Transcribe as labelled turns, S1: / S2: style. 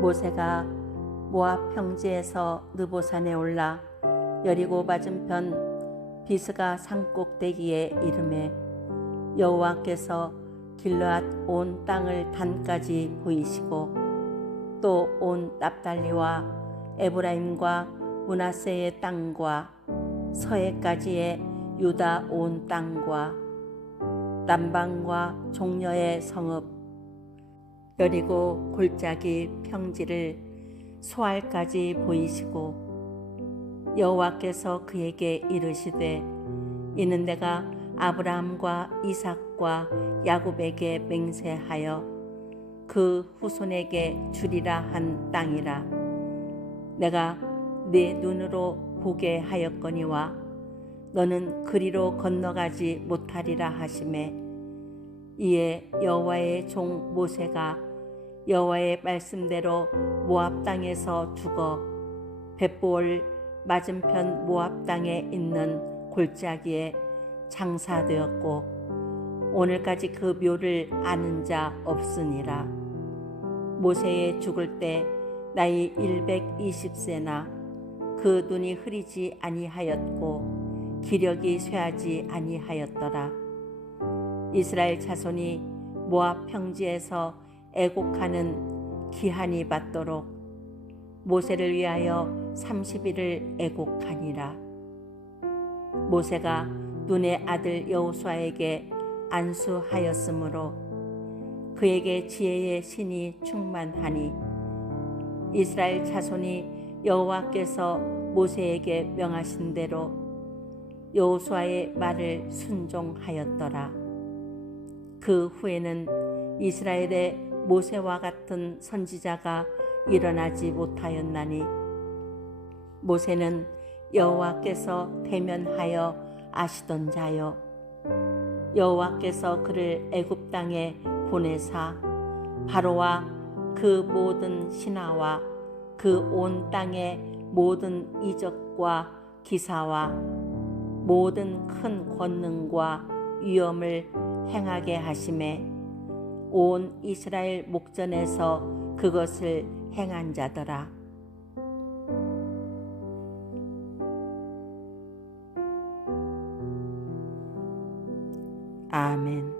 S1: 모세가 모압 평지에서 느보산에 올라 여리고 맞은편 비스가 산 꼭대기에 이름에 여호와께서 길르앗 온 땅을 단까지 보이시고 또 온 납달리와 에브라임과 문하세의 땅과 서해까지의 유다 온 땅과 남방과 종려의 성읍 여리고 골짜기 평지를 소알까지 보이시고 여호와께서 그에게 이르시되 이는 내가 아브라함과 이삭과 야곱에게 맹세하여 그 후손에게 주리라 한 땅이라. 내가 네 눈으로 보게 하였거니와 너는 그리로 건너가지 못하리라 하심에 이에 여호와의 종 모세가 여호와의 말씀대로 모압 땅에서 죽어 벳보을 맞은편 모압 땅에 있는 골짜기에 장사되었고 오늘까지 그 묘를 아는 자 없으니라. 모세의 죽을 때 나이 120세나 그 눈이 흐리지 아니하였고 기력이 쇠하지 아니하였더라. 이스라엘 자손이 모압 평지에서 애곡하는 기한이 받도록 모세를 위하여 30일을 애곡하니라 모세가 눈의 아들 여호수아에게 안수하였으므로 그에게 지혜의 신이 충만하니 이스라엘 자손이 여호와께서 모세에게 명하신 대로 여호수아의 말을 순종하였더라. 그 후에는 이스라엘의 모세와 같은 선지자가 일어나지 못하였나니. 모세는 여호와께서 대면하여 아시던 자요. 여호와께서 그를 애굽 땅에 보내사 바로와 그 모든 신하와 그 온 땅의 모든 이적과 기사와 모든 큰 권능과 위엄을 행하게 하심에 온 이스라엘 목전에서 그것을 행한 자더라. 아멘.